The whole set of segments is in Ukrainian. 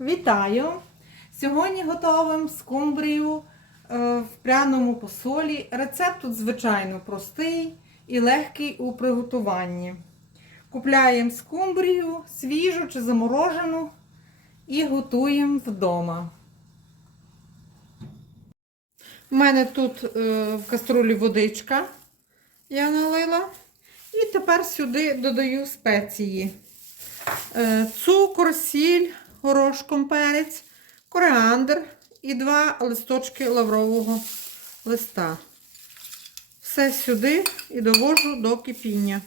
Вітаю! Сьогодні готовим скумбрію е, в пряному посолі. Рецепт тут, звичайно, простий і легкий у приготуванні. Купляємо скумбрію, свіжу чи заморожену і готуємо вдома. У мене тут е, в каструлі водичка я налила. І тепер сюди додаю спеції. Е, Цукор, сіль, горошком перець, коріандр і два листочки лаврового листа. Все сюди і довожу до кипіння.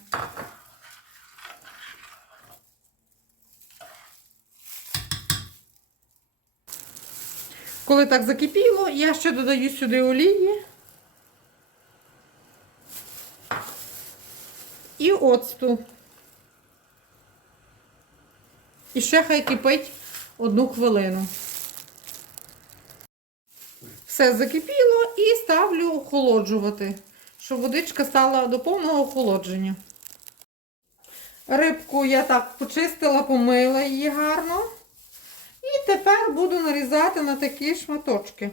Коли так закипіло, я ще додаю сюди олії і оцту. І ще хай кипить одну хвилину. Все закипіло і ставлю охолоджувати, щоб водичка стала до повного охолодження. Рибку я так почистила, помила її гарно. І тепер буду нарізати на такі шматочки.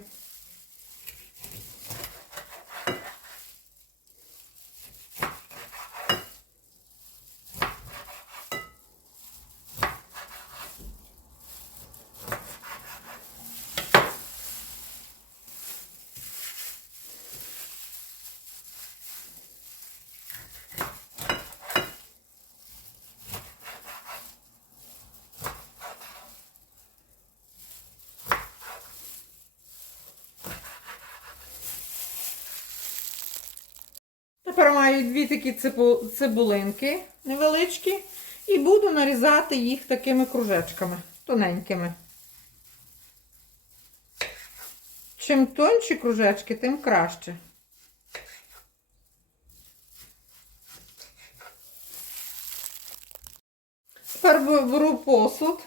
Тепер маю дві такі цибулинки невеличкі. І буду нарізати їх такими кружечками, тоненькими. Чим тонші кружечки, тим краще. Тепер беру посуд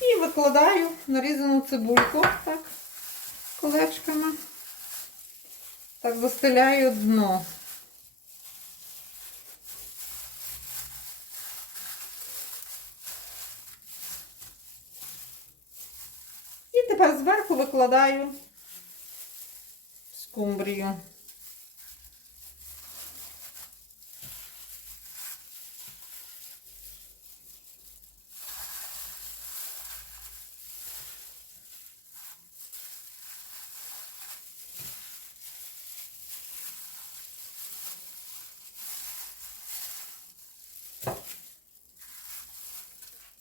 і викладаю нарізану цибульку так, колечками. Так застеляю дно. І тепер зверху викладаю скумбрію.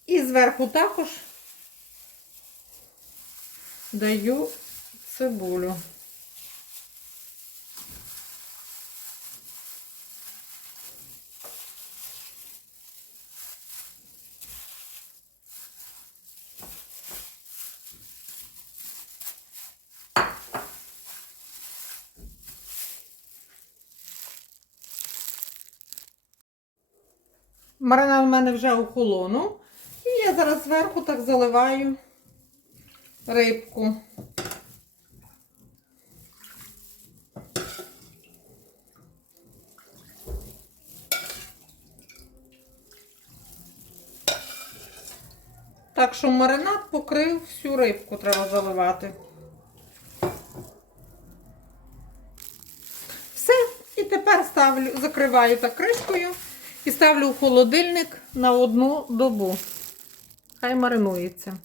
І зверху також даю цибулю. Маринад у мене вже охолонув. І я зараз зверху так заливаю рибку. Так що маринад покрив всю рибку, треба заливати. Все, і тепер ставлю, закриваю так кришкою і ставлю в холодильник на одну добу. Хай маринується.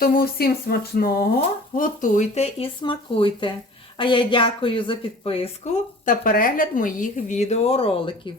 Тому всім смачного, готуйте і смакуйте. А я дякую за підписку та перегляд моїх відеороликів.